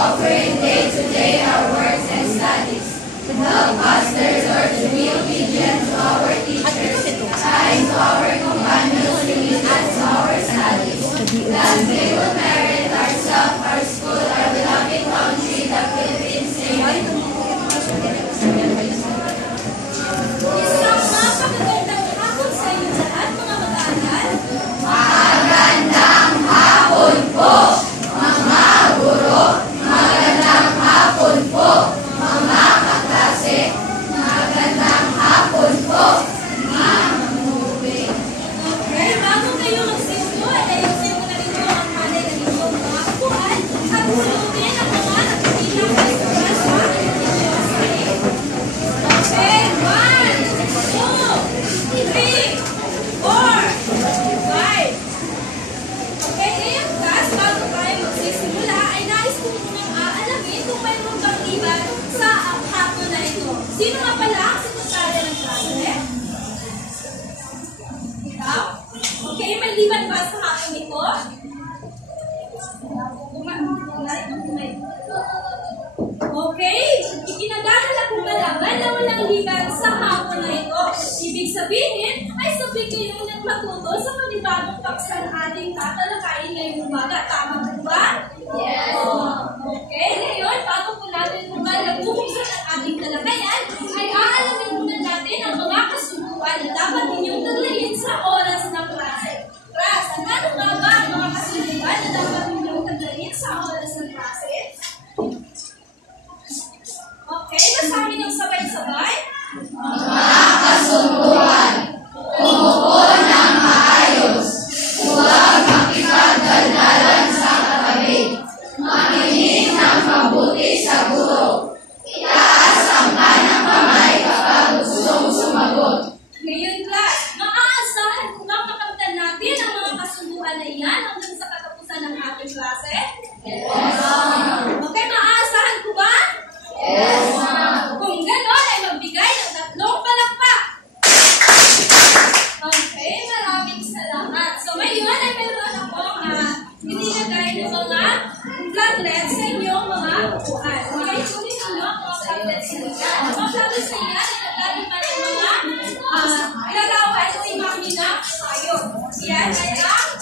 offering day-to-day our works and studies. Help us learn to be obedient to our teachers, kind to our companions, and to our studies. That we will merit ourselves, our school, our beloved country, the Philippines. Amen. Isang napakagandang hapon sa inyo lahat, mga mag-aaral. Magandang hapon po, mga guro. Magandang hapon po, mga kaklase. Magandang hapon po, mga manubi. Okay, bago kayo magsimula, ayusin mo na rin po ang panay na inyong mga kuhan at sunodin ang mga nagpilang kasuhan sa aking inyong sarili. Okay, 1, 2, 3, 4, 5. Okay, ngayong class, bago tayo magsisimula, ay nais ko munang aalamin kung mayroon bang iba sa hapon na ito. Sino nga pala ang sekretarya ng klase? Ikaw? Okay, may liban ba sa hapon ito? Okay, ikinagagalak kong malaman na walang liban sa hapon na ito. Ibig sabihin, ay sabi kayo nagmatuto sa panibagong paksa ng ating tatalakayin ngayong umaga. Tama po ba? Yes. Okay, ngayon, bago po natin nagbubusan ng ating talakayan, ay aalamin muna natin ang mga kasunduan na dapat ninyong taglayin sa oras ng klase. Class, ano nga ba ang mga kasunduan na dapat ninyong taglayin sa oras ng klase? Okay, basahin ng sabay-sabay. Mga kasunduan, umupo ng maayos. Huwag makipagdaldalan sa katabi. Makinig ng mabuti sa guro. Itaas ang kanang kamay kapag gustong sumagot. Ngayon, class, maaasahan kung makamtan natin ang mga kasunduan na iyan hanggang sa katapusan ng ating klase? Yes. Okay, maaasahan ko ba? Yes. Kung gano'n ay magbigay ng 3 palakpak. Okay, maraming salamat. So ngayon ay meron akong inilagay ng mga flaglets sa inyong mga upuan. Okay, kunin ninyo ang mga flaglets sa inyo. Ang mga flaglets na yan ay naglaliman ng mga ilalawan sa imami na tayo. Yan ay ang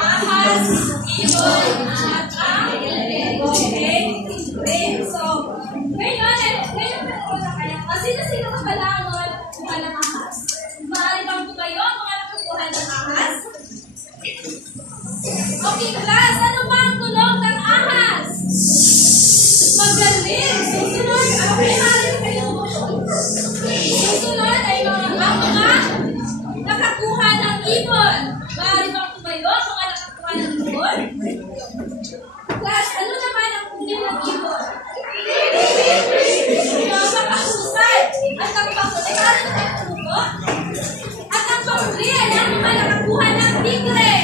ahas, ibon, at ang okay. So, ngayon meron na kayo. Sino ka pala ang mga nakukuha ng ahas? Maaari bang po kayo ang mga nakukuha ng ahas? Okay, class, ano ba ang tunog ng ahas? Magaling! Susunod, okay, maaari kayo. Susunod ay ang mga nakakuha ng ibon. Maaari bang po kayo ang mga nakakuha ng ibon? Class, ano naman ang kunin ng ibon? Napakahusay. At ang panghuli, ano na tayo tubo? At ang panghuli, alam mo ba nakakuha ng tigre?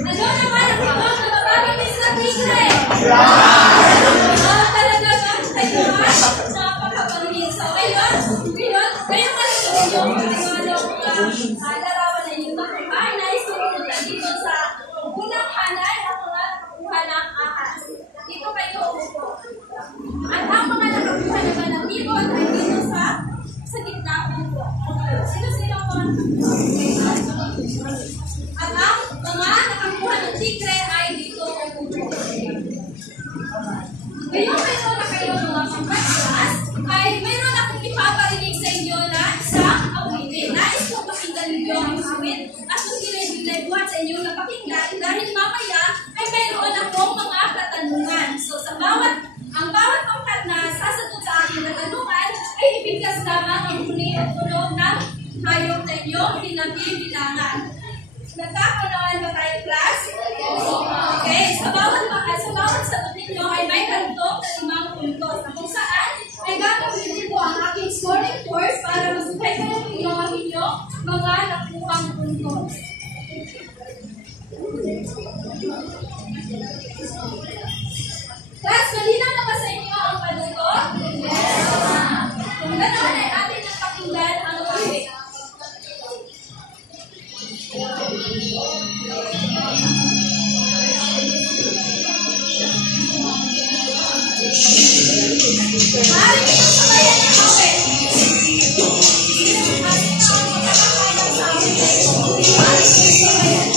Ano naman ang ibon na mababilis na tigre? Talaga ba? Kayo ha? Napakababilis. So, ngayon maligyan nyo larawan na inyong makuha. Nais ko rin dito sa unang hanay ang mga nakakuha ng ahas. Dito kayo upo. At ang mga nakakuha naman ng ibon ay dito sa gitna upo. Sino-sino po? At ang mga nakakuha ng tigre ay dito upo. Ngayon mayroon na kayo mga pangkatlas ay mayroon akong ipaparinig sa inyo na isang awitin. Nais kong pakinggan ninyo ang awit at kung dilay-dilay buhat sa inyong napakinggan dahil mamaya ay mayroon akong mga katanungan. So ang bawat pangkat na sasagot sa aking katanungan ay ibigkas lamang ang huli at tunog ng hayop na inyong pinabibilangan. Nagkakaunawaan ba tayo, class? Okay, sa bawat sagot ninyo ay may kantong na 5 puntos na kung saan ay gagawin ko ang aking scoring course para masukay kayo ninyo ang inyong mga nakuhang puntos. Class, malinaw na ba sa inyo ang panuto? Yes, ma'am. Kung ganoon ay atin ang pakinggan ang awit. Maaari nyo sabayan ng awit. Sino kasi nakakakailang sa awit na ito? Maaari nyo sabayan.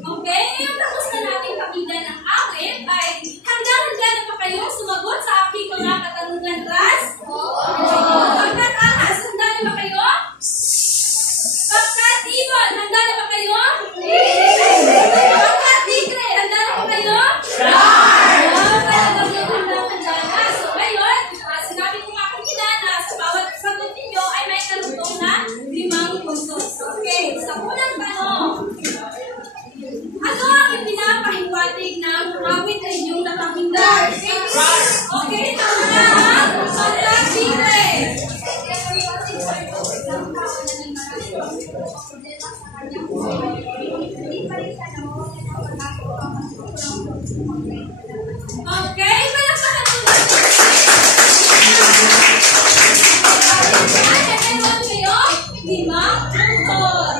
Okay, ngayon tapos na natin pakinggan ang awit ay handa-handa na ba kayo sumagot sa aking mga katanungan, class? Pagkat ahas, handa na ba kayo? Pagkat ibon, handa na ba kayo? Pagkat tigre, handa na ba kayo? Talagang yung handa-handa na. So ngayon, sinabi ko nga kanina na sa bawat sagot ninyo ay may karugtong na 5 puntos. Okay, sa unang tanong, ano ang ipinapahiwatig ng awit ay inyong napakinggan? Okay, tama na ha? Pagkat tigre. Okay, palakpakan mo ba? At meron kayo 5 puntos.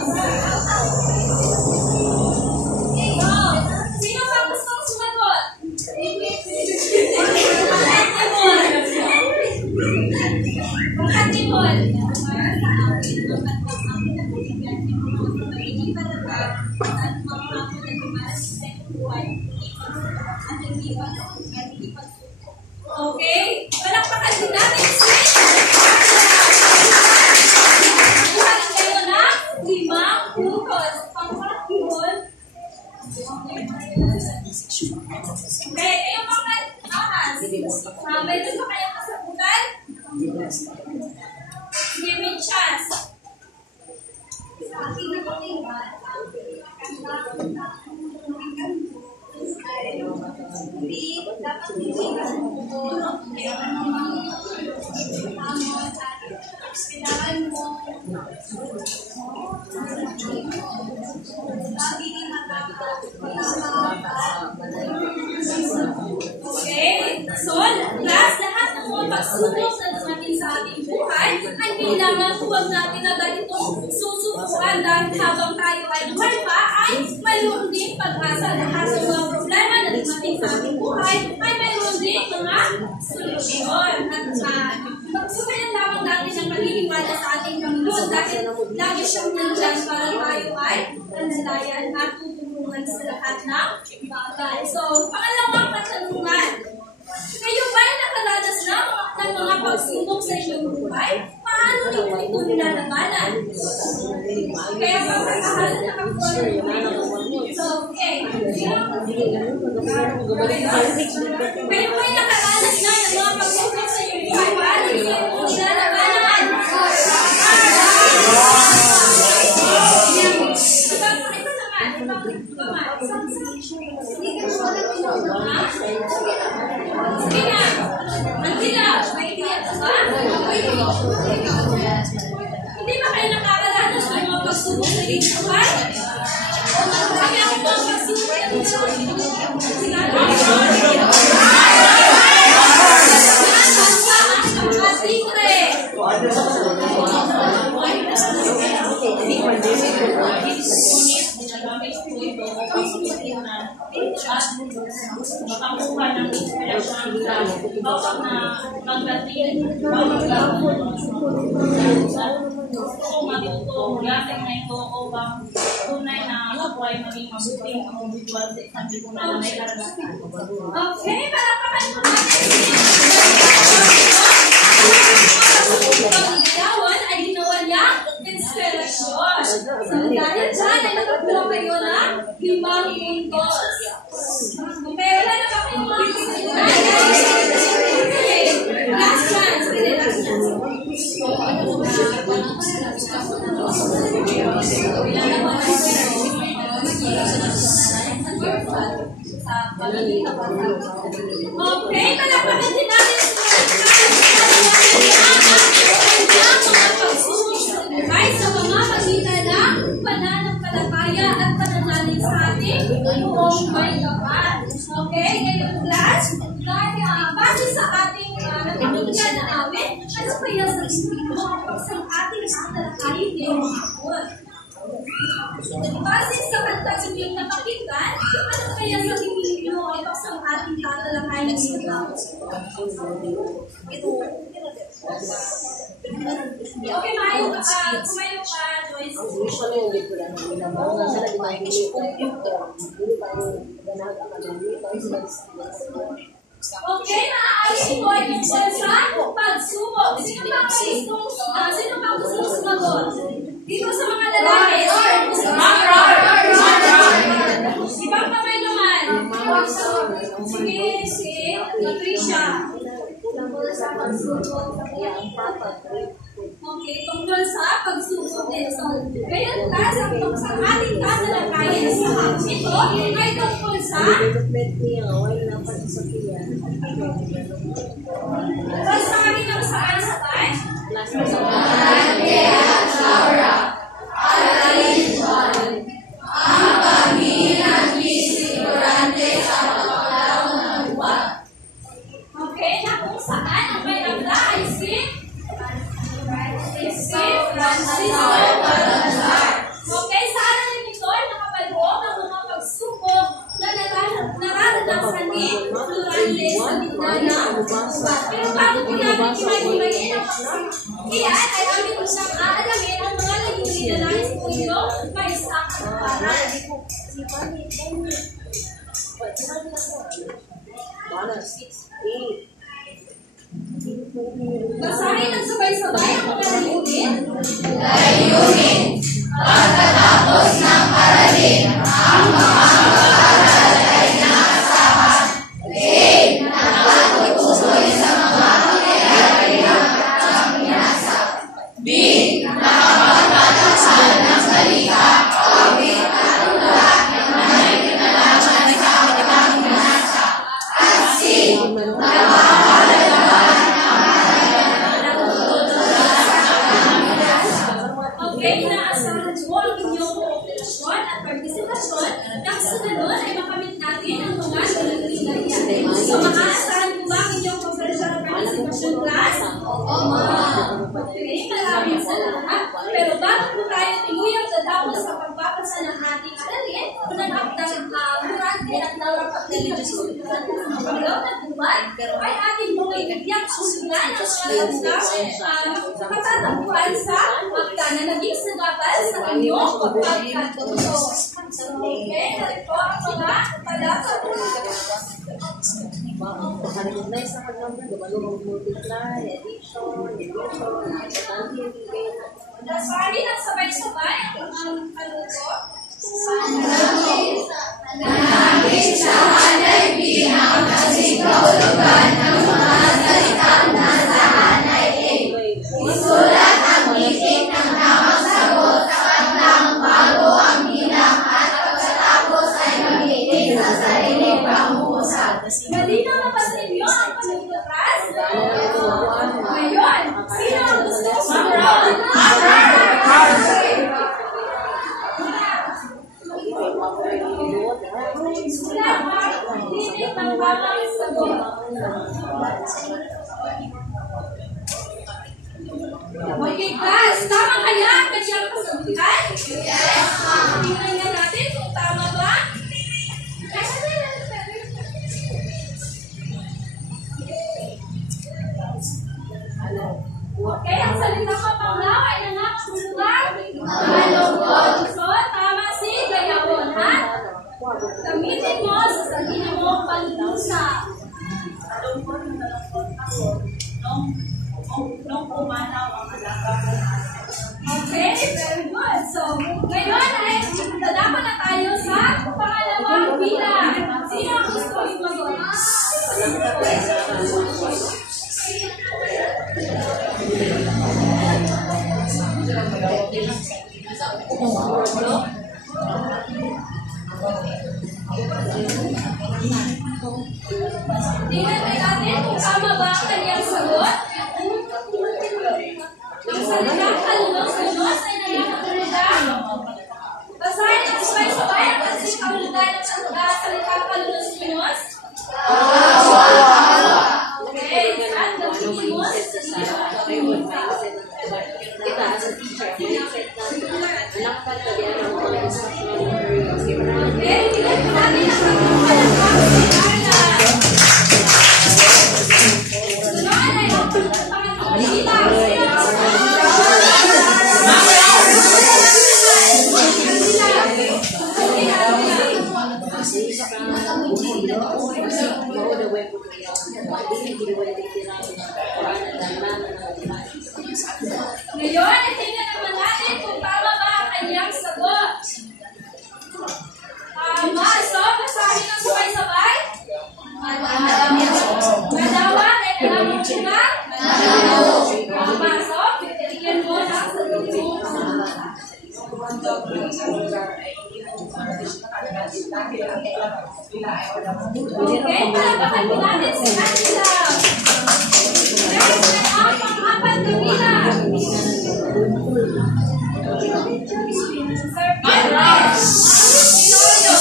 Sino pa gustong sumagot? Pagkatimol. Okay, palakpakan din natin si Buhat kayo ng 5 puntos. Pangkatimol. Okay, kayo mga ahas. Mayroon ba kayong kasagutan? Give me chance. Okay, so class, lahat ng mga pagsubok na dumating sa ating buhay ay kailangan huwag natin agad itong susubukan dahil habang tayo ay buhay pa ay mayroon din pag-asa. Lahat ng mga problema na dumating sa ating buhay ay mayroon din mga solusyon. At pagsubayan lamang natin ang paghihiwala sa ating Panginoon dahil lagi siyang nandiyan para tayo ay panalayan at tutulungan sa lahat ng bagay. So, pangalawang katanungan. Kayo ba ay nakaranas na ng mga pagsubok sa inyong buhay? Paano ninyo ito nilalabanan? Kaya pagkakahala na so, okay. Kayo ba ay nakaranas na ng mga pagsubok sa inyong buhay? Paano ninyo ito nilalabanan? Sige na. Manila, may idea ka ba? Hindi ba kayo nakakaranas ng mga pagsubok sa inyong buhay? Kami ako po ang pagsubok sa inyong makakuha ng inspirasyon sa bawat na pagdating, bawat gawin. Gusto ko matuto natin na ito upang tunay na ako ay maging mabuting individual sa isang lipunan na may karanasan. Okay, palakpakan mo natin. Pag-igawan ay ginawa niya inspirasyon. So, dahil dyan ay nakakuha kayo ng 5 puntos. Okay, wala na ba kayong mga kasagutan? Last chance. Last chance. Okay, palakpakan din natin mga pagsubok sa buhay sa pamamagitan ng pananampalataya at pananalig sa ating buong may kapal. Okay, ngayon class, base sa ating napitutunan na namin, ano kaya sa Espiritu ang ating tatalakayin ngayong hapon? Base sa kanta inyong napakinggan, ano kaya sa Espiritu ang ating tatalakayin ngayong hapon? Okay, kumayo ka, Joyce. Okay, maaaring po ay tungkol sa pagsubok. Sino pa gusto sumagot? Dito sa mga lalaki. Ibang kamay naman. Sige, si Patricia. Okay, tungkol sa pagsubok din. So, ngayon class, ang ating tatalakayin sa hapon ito ay tungkol sa pagsamahin ng saan sa tayo? Okay, na kung saan ang may nagda ay si Francisco. Okay, sa aralan nito ay nakapaloob ang mga pagsubok na nararanasan ni Florante sa gitna ng ubat. Pero bago po namin kinagulayin ang pagsubok, iyan ay amin po siyang aalamin ang mga layunin na nais po ito may isang para. Basahin ang sabay-sabay ang mga layunin. Pagkatapos ng parating, ang mga mag-aaral ay naasahan. Nakatutuloy sa mga pangyayari at pinasa. Nakapagpataksan ng salita, awit at tula na may kinalaman sa kanilang pinasa. At Okay, inaasahan po ang inyong kooperasyon at partisipasyon nang sunod ay makamit natin ang mga layunin. So, makaasahan po ba ang inyong kooperasyon at partisipasyon class? Okay, maraming salamat. Pero bago po tayo tuluyang tatapos sa pagbabasa ng ating aralin, unang akdang Florante at Laura Pagdalitos sa paglaw ng buwan, ay ating mga ibigyang susunan ang mga katatagpuan sa akda na naging sagabal sa kanyang pagkatuto. Okay, narito ang mga palasa po. Recognize sa number, gumalong multiply, addition, division, Dasarin ang sabay-sabay ang kaluto. Nanagin sa hanay bilang kasing kahulugan ng mga salitang nasa hanay A. Isulat ang isip ng tamang sagot sa kantang bago ang bilang at pagkatapos ay mag-itig sa sariling pangungusap. Malinaw na ba sa inyo ang panagpapras? Ngayon, sino ang gusto sumagot? Hindi ng walang sagot. Okay, class. Tama kaya ang kanyang kasagutan? Yes, ma'am. Tingnan nga natin kung tama ba. Okay, ang salita ko panglaw ay nangakasulugan. Malungkot. So, tama si Gayawon, ha? Gamitin mo sa sarili mo panlusa. Nung pumanaw ang alaga ko. Okay, very good. So, ngayon ay dadama na tayo sa pangalawang bilang. Sino ang gusto sumagot? Tingnan natin kung tama ba ang kanyang sagot. Ang salitang kalunos-lunos ay nakakatulad. Basahin ang sabay-sabay ang kasing kahulugan ng salitang kalunos-lunos. Okay, at nabilimos sa kita as a teacher, mindset natin, lakad ka din ang mga instructional materials. okay, tingnan natin ang pagkakalang ng sunod ay ang ngayon, tingnan naman natin kung tama ba ang kanyang sagot. Tama. So, basahin ang sabay-sabay. Madawan ay kalamang siya. Tama. So, tingnan mo na sa sagot mo. Okay, palapakan po natin si Angela. Next na ang pang-apat na bilang. Sir Andres. Sinodo.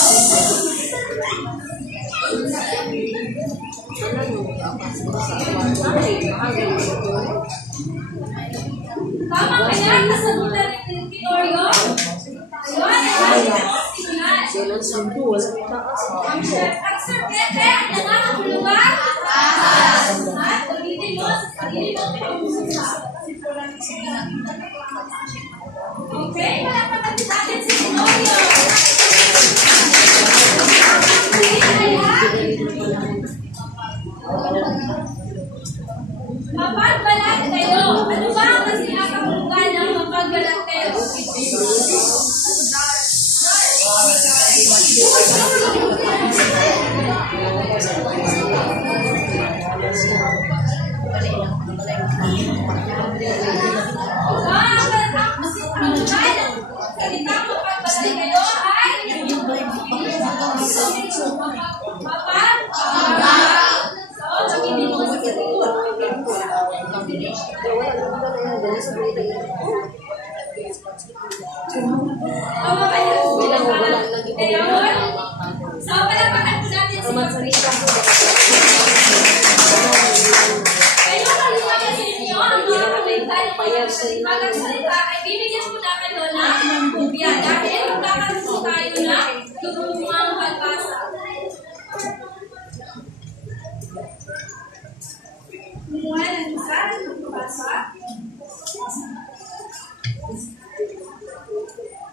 Tama kaya kasagutan ni Tenorio? Ayun, ay ang ang serpente ay nangangahulugan? At ulitin mo sa sarili mo pinag-usap. Okay, palapatan natin si Tenorio. Mapagbalat kayo. Ano ba ang kasinakahulugan ng mapagbalat kayo? So, palapakan po natin si Marisa. Kayo kalimutan sa inyo ang mga pagkakas salita ay bibigyan po namin doon ng kopya dahil magkakaroon tayo na turungang pagbasa. Kumuha ng isa ng pagbasa.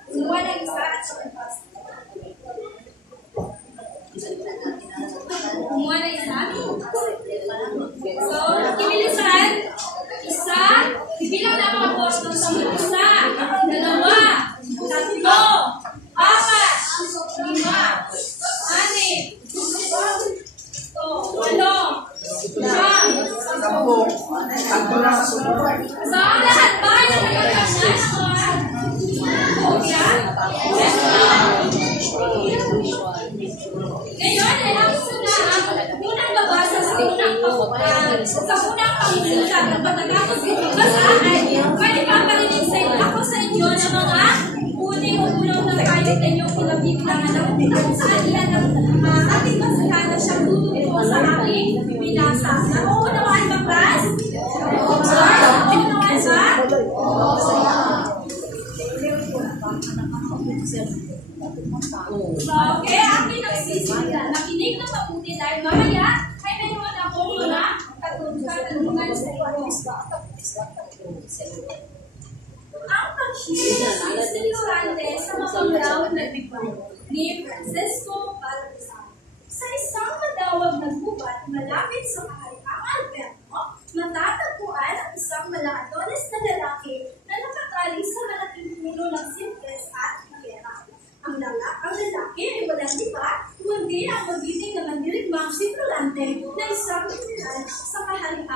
Kumuha ng isa at pagbasa. Kumuha ng isa. So, kibilisan. Isa. Bibilang na mga apostol sa mga isa. Dalawa. Tatlo. Apat. Lima. Anim. Walo. Siyam. So, ang lahat ba ay nakakasya ng mga kopya? Ngayon, ay ang unang babasa sa unang pangungusap at pagkatapos ito basa ay may paparinig sa inyo ako sa inyo ng mga uning ulong na tayo sa inyong pinabibilangan ng kung saan ilan ang ating masakana siyang tutulong sa aking binasa. Nauunawaan ba, class? Nauunawaan ba? Okay, aking nagsisita. Nakinig na mabuti dahil mamaya ay mayroon akong mga katanungan sa inyo. Ang pag-share sa estudyante sa mapanglaw na bigay ni Francisco Baltasar. Sa isang madawag na gubat malapit sa kahariang Alberto, matatagpuan ang isang malatones na lalaki na nakatali sa malaking puno ng sipres at higuera. Ang lalaki ay walang iba, kundi ang magiting na mandirigmang situlante na isang kriminal sa kahariang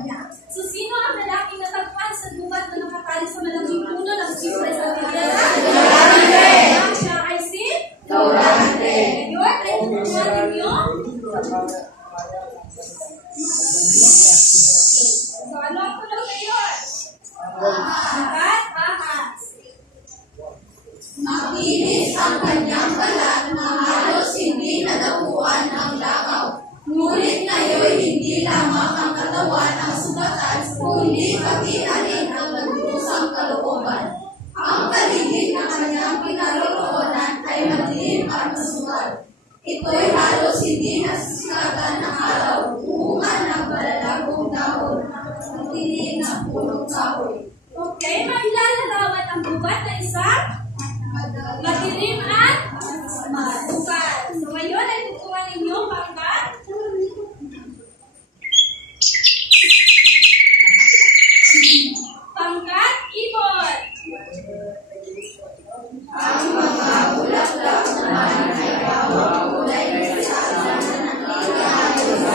niya. So, sino ang lalaking natagpan sa gubat na nakatali sa malaking puno ng sipres at higuera? Durante! Siya ay si? Durante! Ngayon, ay tutunan ninyo So, ano ang tunog ngayon? Pangkat, ahas. Makinis ang kanyang balat na halos hindi nadapuan ng langaw. Ngunit ngayon hindi lamang ang katawan ang sugatan, kundi pati na rin ang nagdurusang kalooban. Ang paligid ng kanyang kinaroroonan ay madilim at masugal. Ito'y halos hindi nasisilagan ng araw, bunga ng balalagong dahon ng tinig ng punong kahoy. Okay, mailalarawan ang gubat na isang madilim at masugal. So, ngayon ay tutuwa ninyo pangkat. Pangkat, ibon. Ang mga bulaklak naman ay bawang kulay na sasama na nagkakayo sa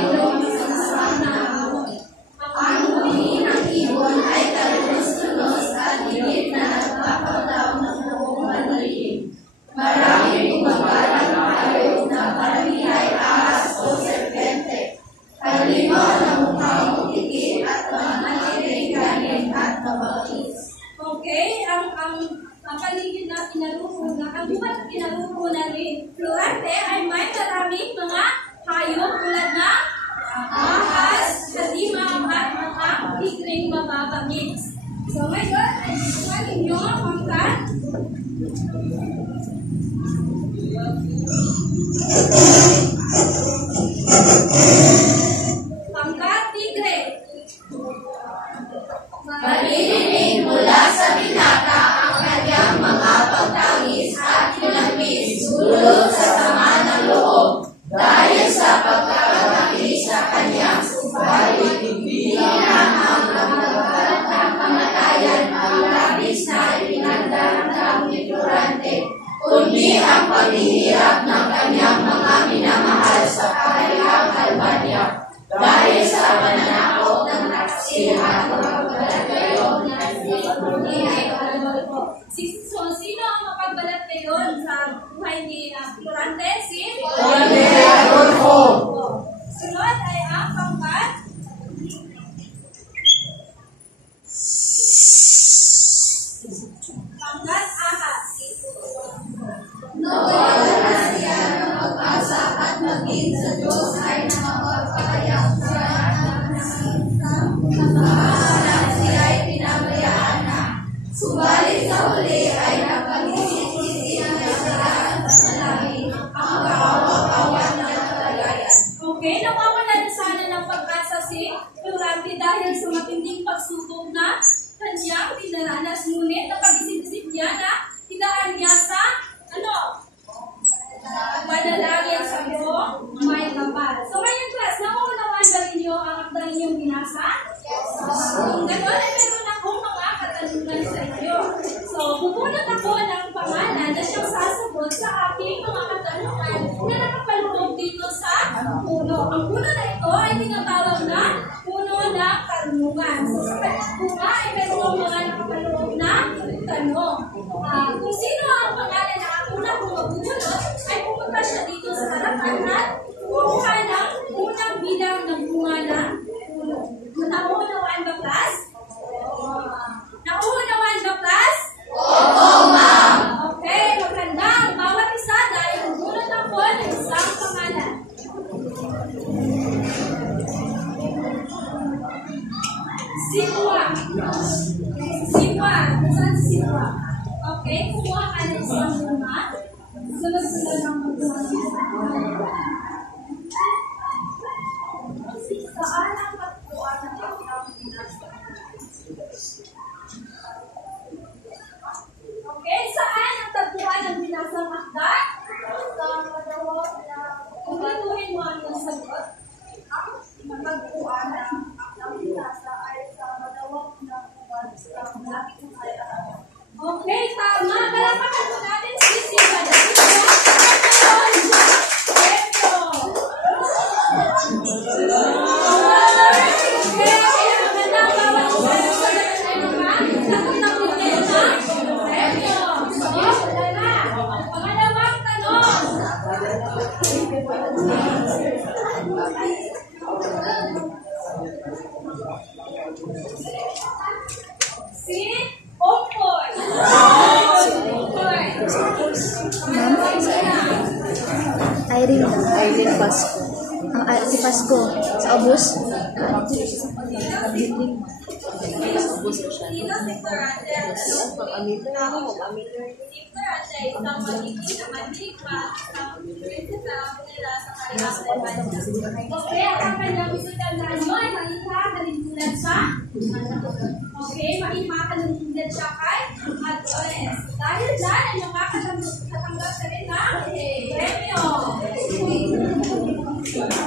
ilong sa sana. Ang huli ng ibon ay kalunos-lunos at higit na nagpapalaw ng buong madilim. Maraming bumabalang hayop na karamihan ay ahas o serpente. Halimaw na mukhang mutikit at mga kanin at mabangis. Okay, ang paligid na kinaruhunan, ang buwan na kinaruhunan rin. Florante ay may maraming mga hayop tulad ng ahas, halimaw at mga tigreng mababangis. So ngayon, ay tutuwa ninyo ang pangkat. Pangkat, tigre. Maririnig mula sa binata ang kanyang mga pagtangis at hinapis dulot sa sama ng loob dahil sa pagkakamali sa kanyang subalit hindi lamang ang nagkaroon ng kamatayan ang labis na pinagdaramdam ni Florante, kundi ang paghihirap ng kanyang mga minamahal sa kanilang Albania dahil sa pananakot ng taksil at mga pagbalagayon na So, sino ang mapagbalat ngayon sa buhay ni Florante? Si Conde Adolfo. Sunod ay ang pangkat. Pangkat, ahas. Nawala na siya ng pag-asa at maging sa Diyos ay nakapagpahayag siya ng nabahalan siya ay pinabayaan na. Subalit sa huli ay napag-isip-isip niya sa lahat ng malaki ang kawawa-kawan na kalagayan. Okay, nawawala na sana ng pag-asa si Florante dahil sa matinding pagsubok na kanyang dinaranas. Ngunit napag-isip-isip niya na idaan niya sa panalangin sa buong may kapal. So ngayon class, nakunawan ba ninyo ang akda ninyong binasa? Kung gano'n, ay meron akong mga katanungan sa inyo. So, pupunot ako ng pangalan na siyang sasagot sa aking mga katanungan na nakapaloob dito sa puno. Ang puno na ito ay tinatawag na puno ng karunungan. So, sa kanyang bunga ay meron mga nakapaloob na tanong. Kung sino ang pangalan na ako na kung mabubunot, ay pumunta siya dito sa harapan at kumuha ng unang bilang ng bunga ng puno. Nauunawaan ba, class? Nauunawaan ba, class? Opo, ma'am. Okay, maganda. Ang bawat isa dahil bubunot ako ng isang pangalan. Sipwa. Sipwa. Saan si Sipwa? Okay, kumuha ka ng isang bunga. Sunod-sunod ang magbuha niya. Saan ang pagkuha ng isang binasa? Okay, saan ang tagpuan ng binasang akda? Kumpletuhin mo ang iyong sagot. Ang tagpuan ng akdang binasa ay sa madawak na uwan sa malapit ng kayaan. Okay, tama. Dalapakan po natin si Sila. Pangalawang tanong. Si Ompoy. Irene Pasco. Si Pasco. Sa Obus? Sino si Torante at Victor at ay isang magiging na maligpa sa nila sa kanilang okay, ang kanyang physical value ay mahihahalintulad sa okay, mahihahalintulad siya kay Adoles. Dahil dyan ay makakatanggap sa rin ng premyo.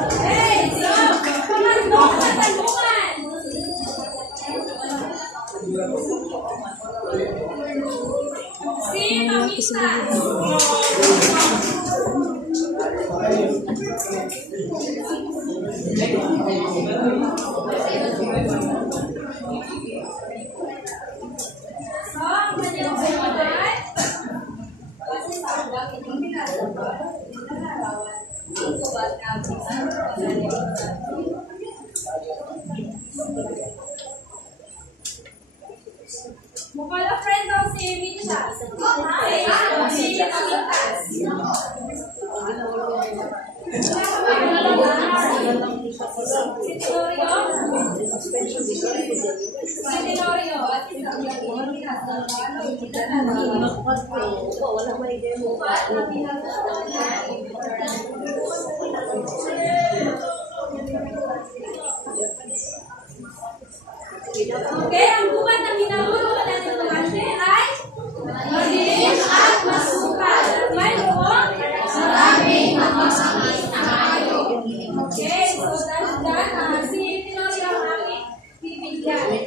Okay, so, pangandong katanungan. Si Mamita. So, ang kanyang buhay. Kasi sa bakit yung pinagawa, pinagarawan, ito ba mukha friend daw si Misha. Okay, si Amitas. Si Tenorio. Si Tenorio. At si okay, ang buwan na minabuno natin tumante ay madilim at masukal. At mayroon maraming mapasamay na hayop. Okay, so dahil si Tenorio ang aking bibigyan.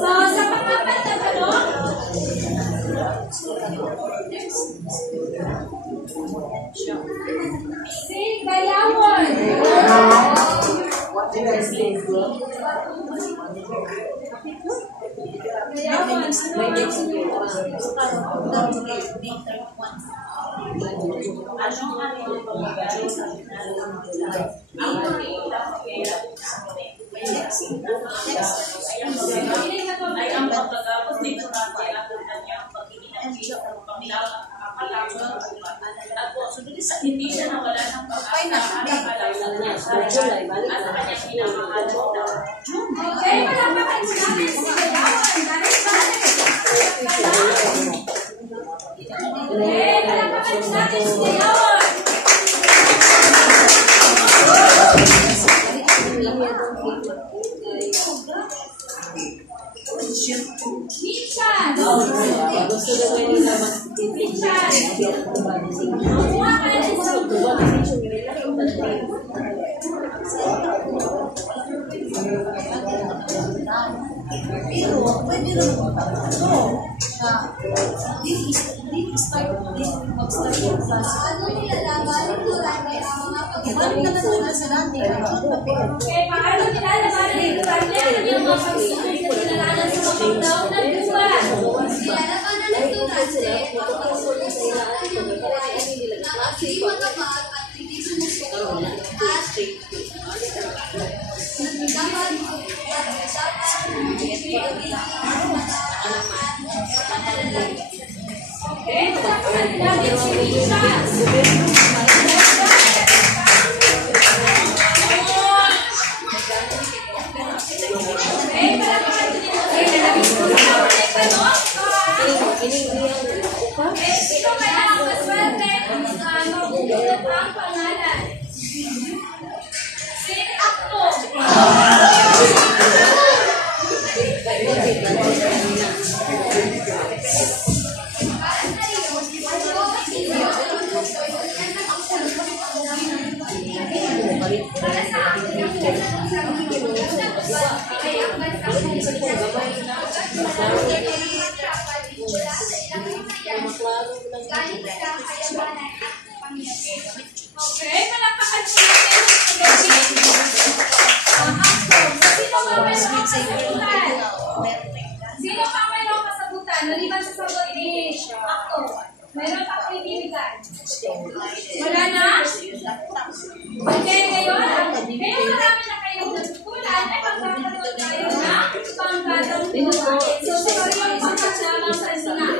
So, sa pangapat na tanong, si Bayawon. ay ang pagkatapos dito natin ang kanyang pagkikinagin sa pagkakilala at nakakalaman at po, so hindi siya nawala ng pag-asa at sa kanyang pinamahal na Okay, malapakan mo natin si Bayawon. Okay, malapakan mo natin si Bayawon. Michan! Michan! Makuha ka na sa Pero, pwede rin mag-start yung class. ano nilalaman ito lagi ang mga Ibalik na naman sa dati. okay, paano nilalaman ito lagi ang mga pagsusunod na nilalaman sa mga daw ng buwan? Nilalaman na estudyante ang pagsusunod sa na mag-iwan naman at hindi sumusunod at okay, dapat natin si Richard. Sino kaya ang maswerte magbubulot ang pangalan? Si Akto. Para sa akin, ay ang okay, malakpakan mo natin ang Akto. Sino ba may mga So, sorry yung pagkakasama sa sina.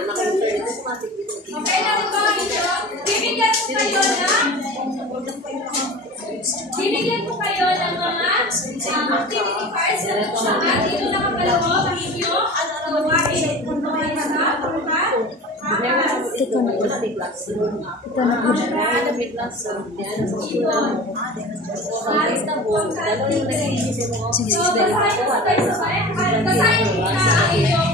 Okay na rin ba ito? Bibigyan ko kayo ng mga activity cards na tumahan. Dito nakapalawa ang inyong gawain. Okay na ba? Ito na po. Ito na po. So, basahin mo sabay-sabay. Basahin mo na ang inyong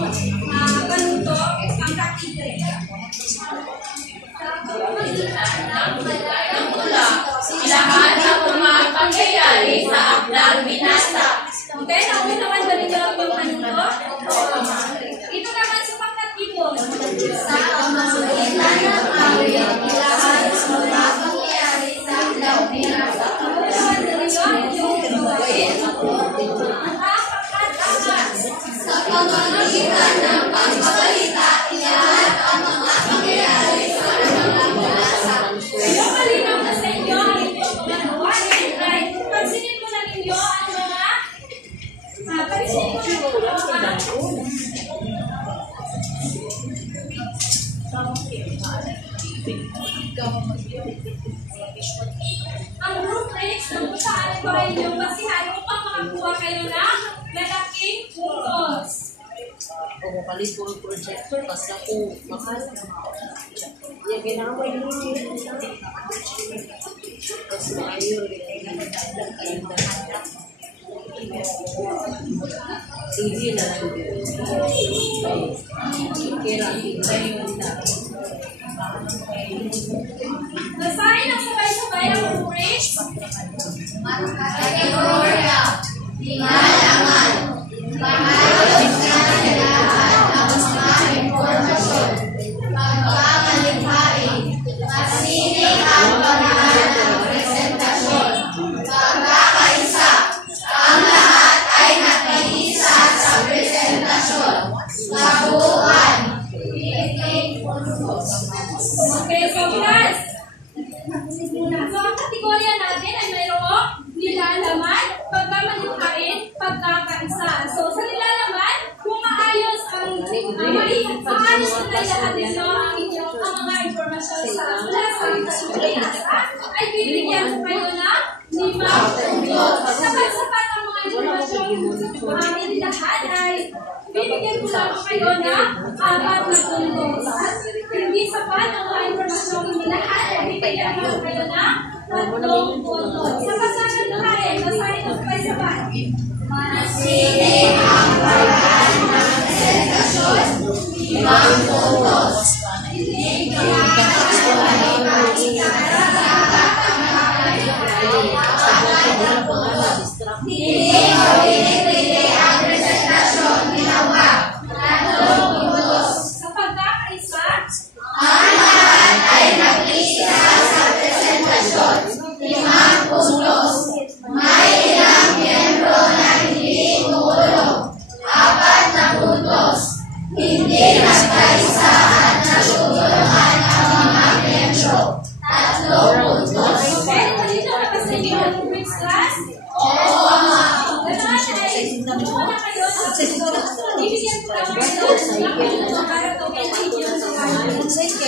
panuto, ang kakite. Lahat ng mga pangyayari sa akdang binasa. Okay, nakuha naman ba ninyo ang panuto? Ito naman sa pangkatipon. Sa pamamagitan ng awit, ilahan ang mga pangyayari sa akdang binasa. Nakuha naman ba ninyo ang inyong gawain? Sa pamamagitan ng pagbabalita, ilahan ang mga pangyayari sa akdang binasa. Yung malinaw na sa inyo ang inyong mga gawain ay pansinin mo na ninyo ang ang group next na kung saan ko ay inyong basihan upang makakuha kayo ng malaking puntos. Kung makalit po ang projector, basta kung mahal. Yung ginamay nyo. Tapos maayo rin. Hindi na lang. Kira, hindi yun na. Basahin ang sabay-sabay ang group next. Kategorya, tingalaman, pangayos na lahat ng mga impormasyon, pagkamalikhain, masining ang paghahan ng presentasyon, pagkakaisa, ang lahat ay nakiisa sa presentasyon, kabuuan, Okay, so class. So ang kategorya natin ay mayroong nilalaman, pagkamalikhain, pagkakaisa. So sa nilalaman, kung maayos maayos na lahat nito ang inyong mga impormasyon sa mula sa pagkakaisa, ay bibigyan ko kayo ng 5 puntos. Sapat-sapat ang mga impormasyon hindi lahat ay bibigyan ko lang kayo ng 4 na puntos. At hindi sapat ang mga impormasyon hindi lahat ay bibigyan ko kayo ng 3 puntos. Sa basahan na kayo, basahin ang sabay-sabay. masining ang paghahan ng presentasyon, 5 puntos. Hindi mo pinipili ang presentasyon, ginawa, 3 puntos. Sa pagkakaisa, Ang lahat ay nag-iisa sa presentasyon, 5 puntos. May ilang miyembro na hindi tumulong, 4 na puntos. Hindi nagkaisa at nagtutulungan ang mga miyembro, 3 puntos. pwede ba dito nakasabi ang quiz class? Oo, Ganun ay kumuha na kayo ng puntos. Ibigyan ko lang kayo ng puntos para gawin ang inyong gawain. Kaya magbayad na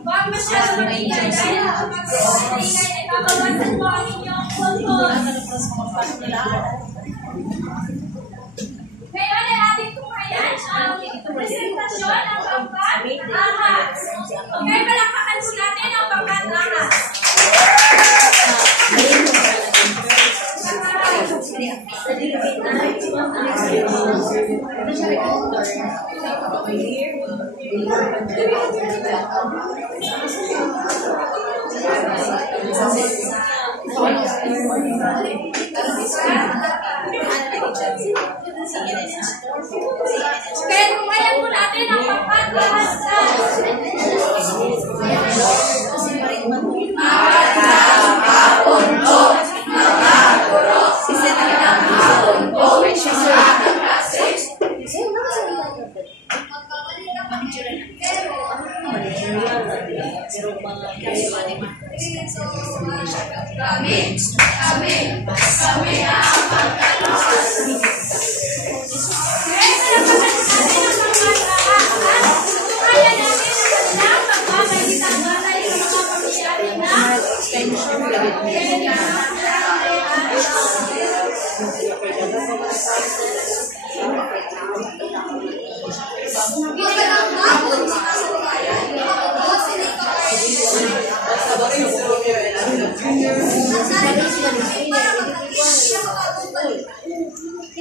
Huwag masyadong maingay dahil kapag maingay ay babawasan mo ang inyong Ngayon ay ating tunghayan ang presentasyon ng pangkat ahas. Okay, palakpakan po natin ang pangkat ahas. Okay, tunghayan po natin ang pangkat ahas.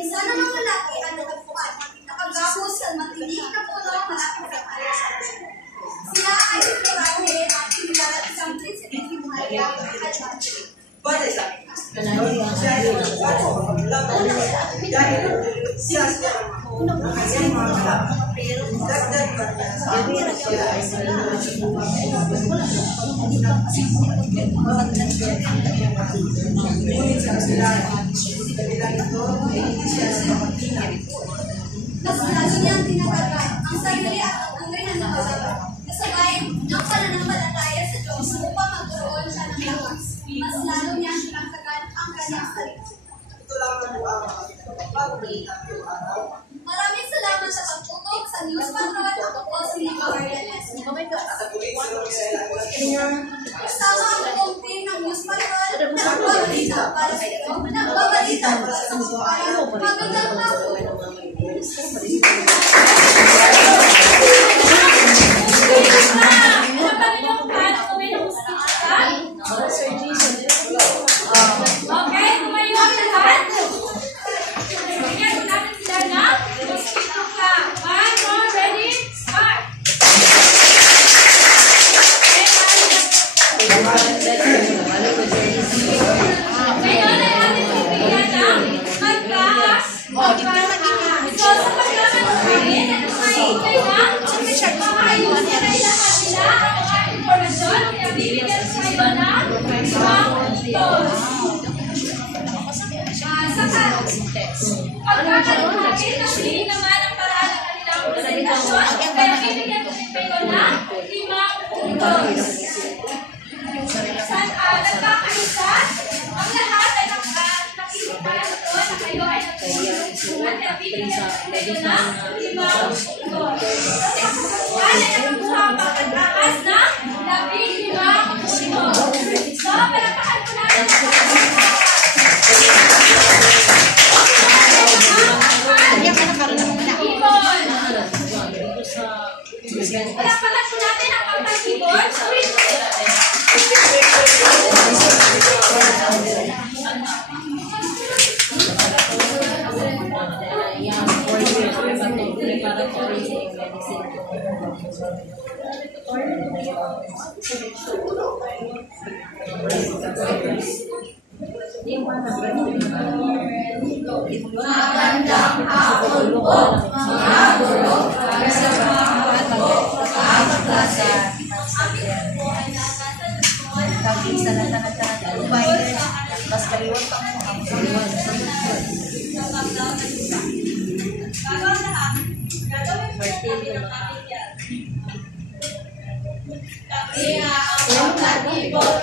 Sana mga lalaki ang nagpuan, nakagapos sa matinig na puno malapit sa pares. Sila ay siturahe at kilala isang prinsipe Maria Mas lalo niyang tinatagan ang sarili at ang tunay na nakalaban. Kasabay ng pananampalataya sa Diyos upang magkaroon siya ng lakas. Mas lalo niyang tinatagan ang kanyang sarili. Maraming salamat sa pagtutok sa News Patrol. Ako po si Marian S. Kasama ang buong team ng News Patrol. Nagbabalita para sa iyo. Nagbabalita para sa buhay. Magandang hapon. Okay, tumayo ang lahat. Bigyan ko natin sila ng mosquito ka. 1, 2, ready, start. Ngayon ay ating bibigyan ng magkakas. So, sa pagkakas namin, ito ay kailangan makayos na kailangan nila ang mga informasyon. Kaya bibigyan kayo ng puntos. Pagkakaroon natin, hindi naman ang paraan ng kanilang presentasyon. Kaya bibigyan ko rin kayo ng 5 puntos. Nagkakaisa, ang lahat ay nakikita doon na kayo ay nagtulungan. Kaya bibigyan ko rin kayo ng 5 puntos. Yan ay nakakuha ang pagkakaas ng 15 puntos. So, palakpakan po natin ang palakpakan po natin ang pagkakibon. Magandang hapon po, mga guro, kasama po, kaklase. Kaya ang pagkakibot.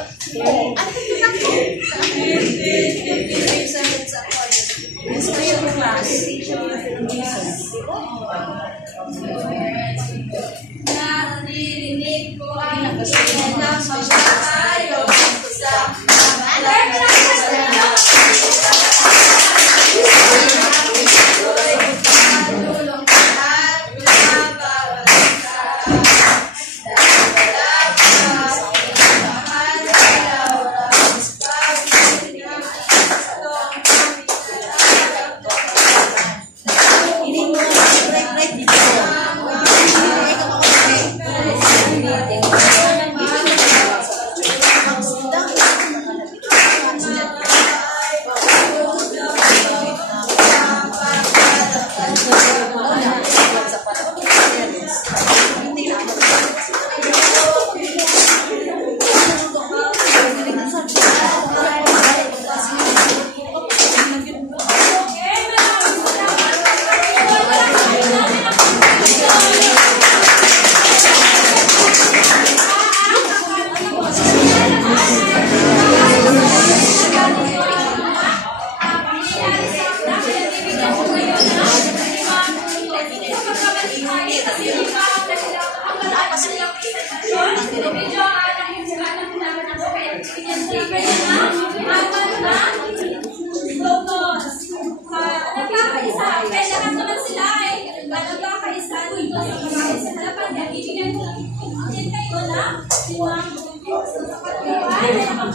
Naririnig ko ang ilan ng mga tayo sa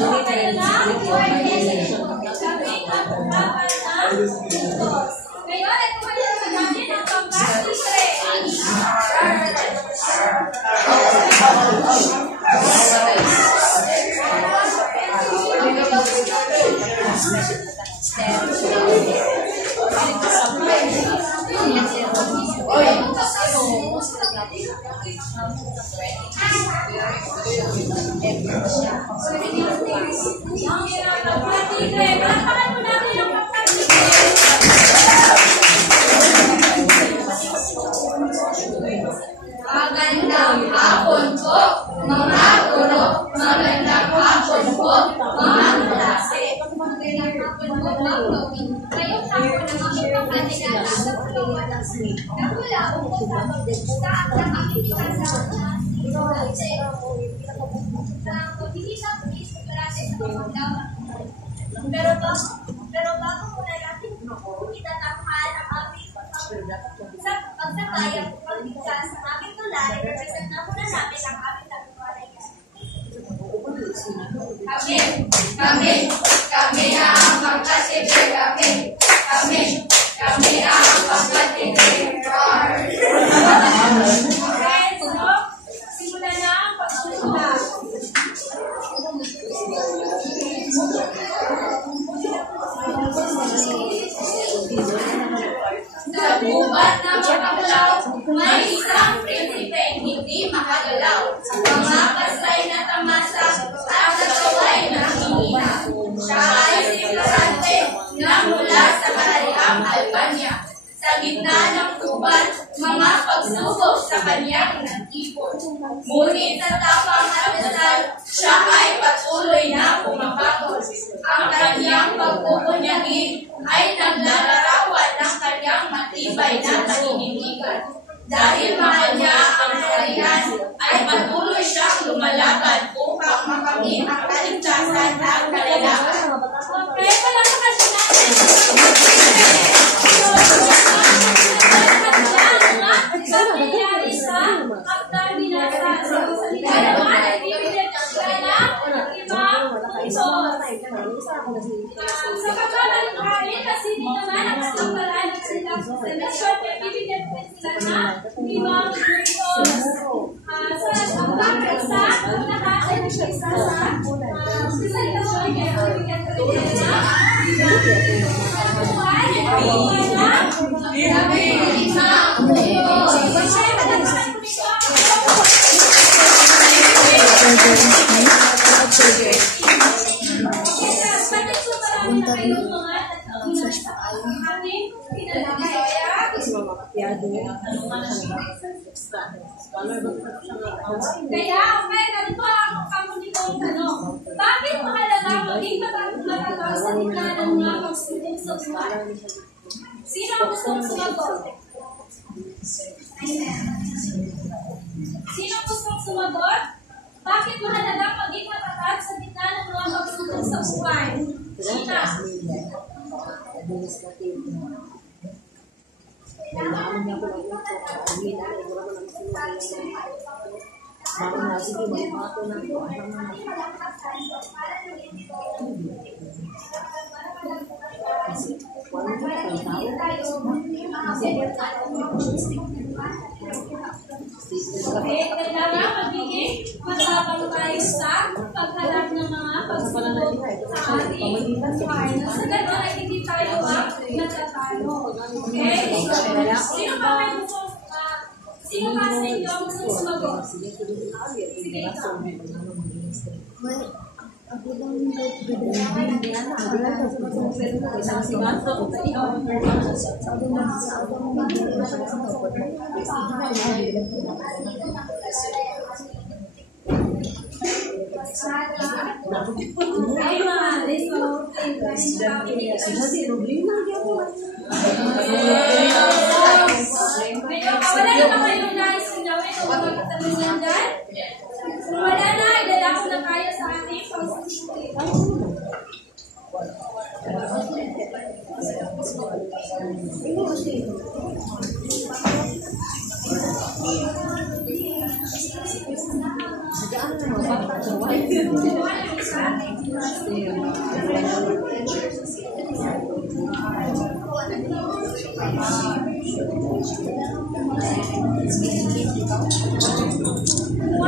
kayo ng coordination. Kami ang umapan ng puntos. Ngayon, ito kayo nagamit ang pangkas libre. Magandang hapon po, mga guro. Magandang hapon po, mga klase. Ngayong hapon naman ipagkatigalan sa pagkawan ng Nakula ukot sa pagbusta at nakikita sa hindi sa pulis pagkarate sa pagkawan. Pero bago muna natin itatakhan ang aming pagsakay ang pagkikita sa aming tulay, represent na muna namin ang aming tagumpay. Kami ang pangkasibre, kami ang pangkasibre. Okay, so, simulan na ang pagsusulat. Sa gubat ng makagalaw, may isang prinsipe hindi makagalaw. Mga kasay na tamasa at kasaway na hihina. Siya ay sigurante na mula sa karayang Albania. Sa gitna ng gubat, mga pagsubok sa kanyang nag-ipon. Ngunit sa tapang at dasal, siya ay patuloy na pumapagod. Ang kanyang pagpupunyagi ay naglalarawan ng kanyang matibay na panindigan. Dahil mahal niya ang karayhan, ay patuloy siyang lumalaban upang makamit ang kaligtasan at kalilakan. Okay, palakasan natin. Nangyari sa pagterminasa. Kaya naman, ay bibigyan ng gana ng ibang puntos. Sa pagkakalingkarin, kasi hindi naman ang kasampalan ng kanilang presentasyon, kaya bibigyan po sila ng ibang puntos. Sa pagkakalsa, ang lahat ay isa sa presentasyon, kaya bibigyan ko rin nila Kaya, okay, narito ang kamunitong tanong. Bakit mahalaga maging matatag sa gitna ng mga pagsubok sa buhay? Sino ang gustong sumagot? Sino ang gustong sumagot? Bakit mahalaga maging matatag sa gitna ng mga pagsubok sa buhay? Sina? Kailangan magiging matapang tayo sa pagharap ng mga pagsubok sa ating buhay. Sa gano'n ay hindi tayo natatalo. Okay? Sino pa may gusto? Sino pa sa inyo ang gusto sumagot? Sige, ikaw. Wala na ba kayong nais ng gawin o magkatanungan dyan? Kung wala na, idala ko na tayo sa ating pagsusulit. Sagaan na mga bata sa wife. Kumuha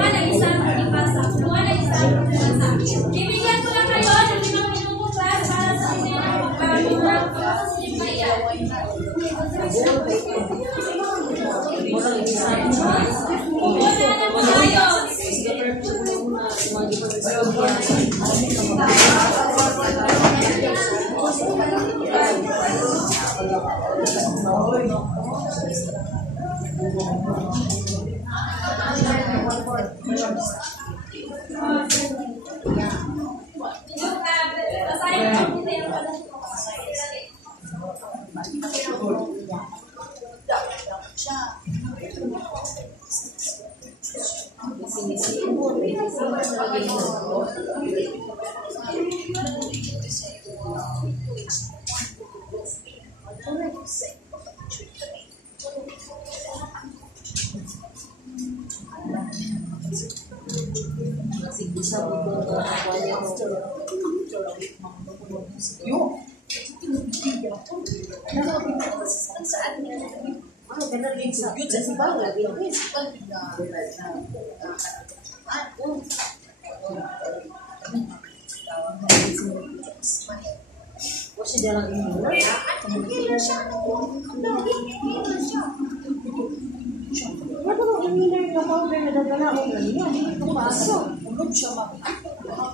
ng isang ipasa. Kumuha ng isang ipasa. Bibigyan ko lang kayo ng 5 minuto class para sa inyo ng pagkakamura para sa inyo maya. Kumuha na tayo. Kasi dalang ini. Ano ba ang inner na powder na dadala ko na niya? Ito pasok.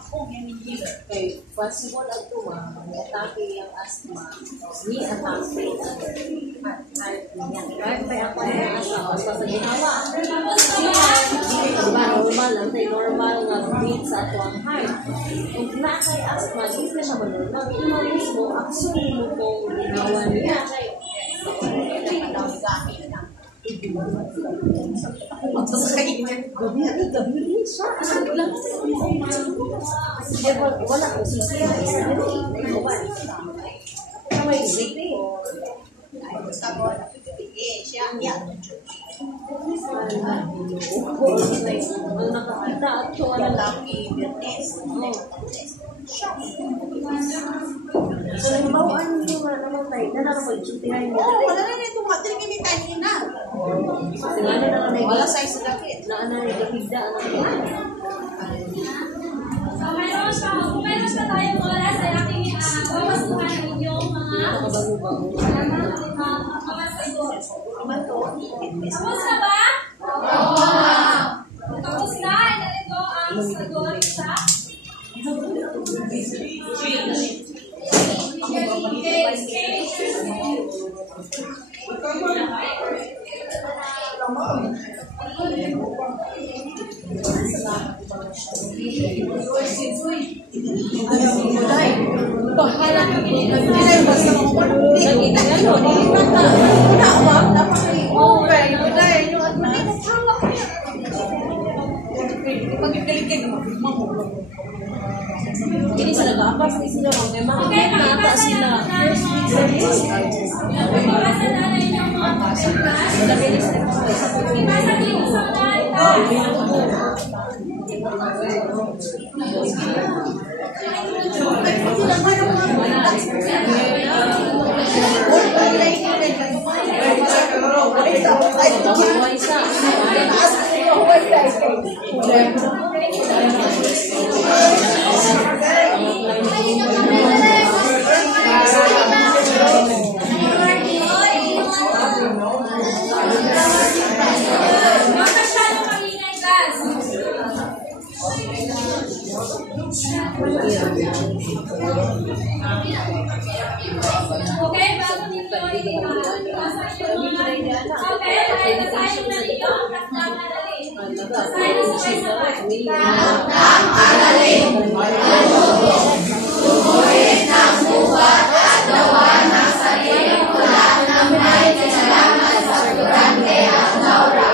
Okay, possible at tuwa, atake ang asthma, ni atake ang heart niya. Kahit pa ako ang asawa, sa ginawa, diba, normal lang, normal nga beat sa ato ang heart. Kung na kay asthma, hindi na siya manunod. Ito mismo, actually mo kung ginawa niya. Gabi siya. Wala ko sisiya. May sipi. Ang nakakita at ito ang laki birnes. So, nabawaan nyo nga naman tayo. Nanakapag-sutihan mo. Wala na ito. Matri kami tayo na. Wala sa isa lakit. Naanay-higda ang mga. So, mayroon pa tayo wala sa aking babasuhan ng inyong mga tapos na ba? Tapos na. And ito ang sagot sa Ini sila gapas, ini sila mga makikita sila. ipasa na inyong mga pagkakas. Ipasa din sa okay, bago nito ipasa yung mga okay, ay nasayo na ito ang madali. Nasayo na sabay-sabay. Tumuhin ng buwan at gawa ng sariling tula ng may kinalaman sa kurante at Laura.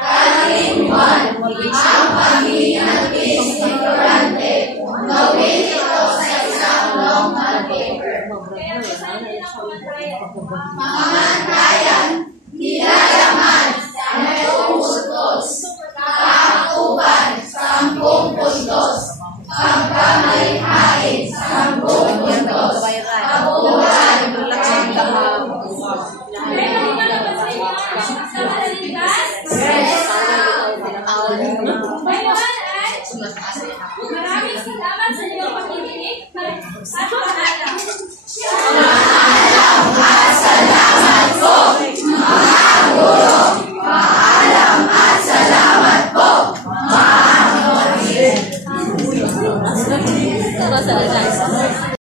Kalingwan, ang pag-iinagis ni kurante. Gawin ito sa isang long paper. Pamantayan, nilalaman, nauutos, kako Asa yan ako.